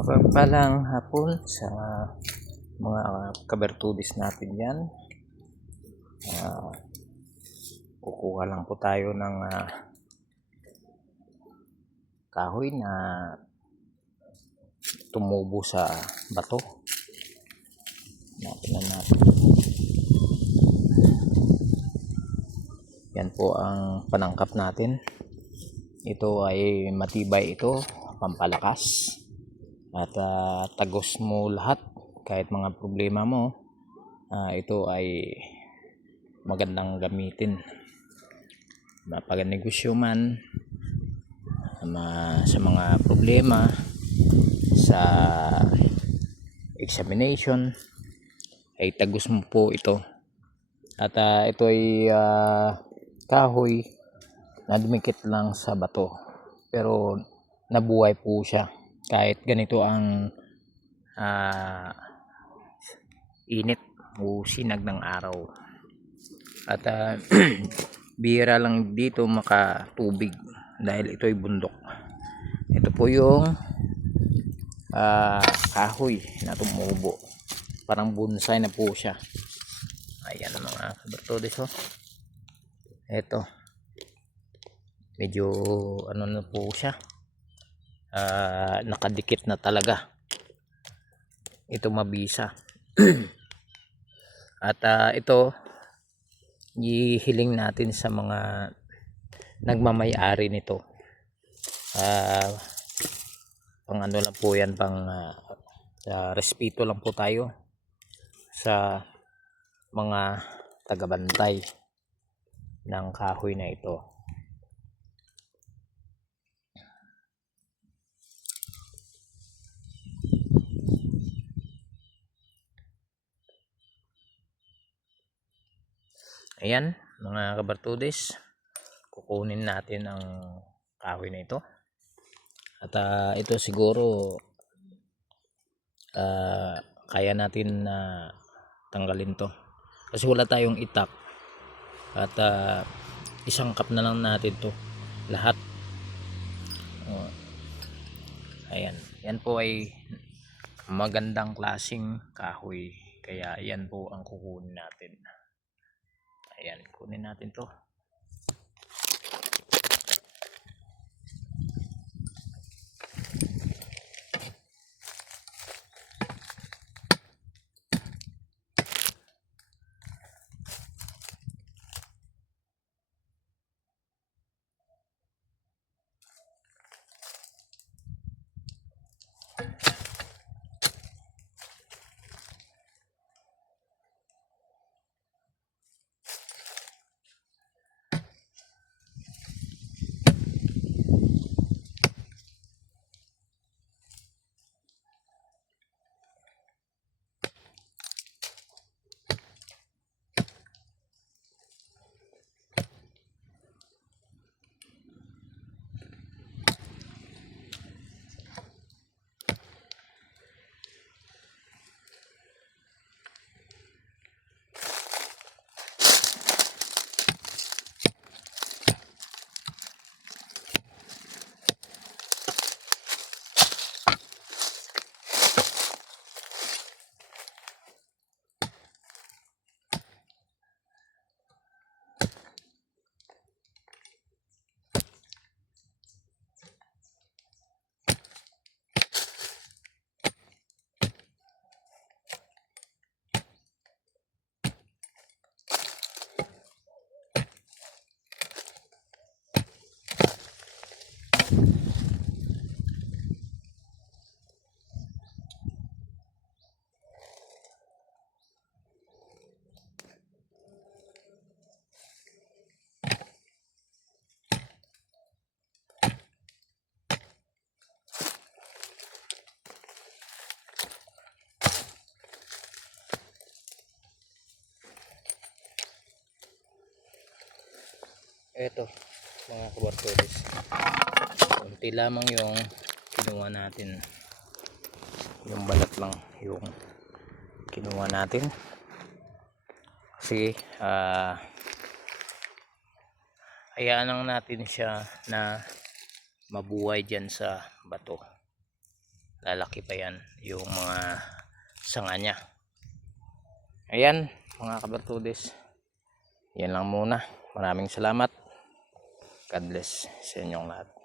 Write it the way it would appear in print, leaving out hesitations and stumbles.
Mapagpalang hapon sa mga kabertudis natin yan. Kukuha lang po tayo ng kahoy na tumubo sa bato. Natin. Yan po ang panangkap natin. Ito ay matibay, ito pampalakas at tagos mo lahat kahit mga problema mo. Ito ay magandang gamitin mapagnegosyo man sa mga problema sa examination, ay tagos mo po ito. At ito ay kahoy na dumikit lang sa bato, pero nabuhay po siya kahit ganito ang init o sinag ng araw. At bihira lang dito makatubig dahil ito ay bundok. Ito po yung kahoy na tumubo, parang bonsai na po siya. Ayan mga kabertudis, ito medyo ano na po siya, nakadikit na talaga. Ito mabisa. At ito ihiling natin sa mga nagmamay-ari nito. Pang ano lang po yan, pang respeto lang po tayo sa mga tagabantay ng kahoy na ito. Ayan mga kabartudis, kukunin natin ang kahoy na ito. At ito siguro kaya natin tanggalin to kasi wala tayong itak. At isangkap na lang natin to lahat. Ayan, yan po ay magandang klaseng kahoy, kaya yan po ang kukunin natin. Ayan, kunin natin to. Ito mga kabartudis, konti lamang yung kinuha natin, yung balat lang yung kinuha natin kasi hayaan lang natin siya na mabuhay dyan sa bato. lalaki pa yan yung mga sanga niya. Ayan mga kabertudes, yan lang muna. Maraming salamat. God bless sa inyong lahat.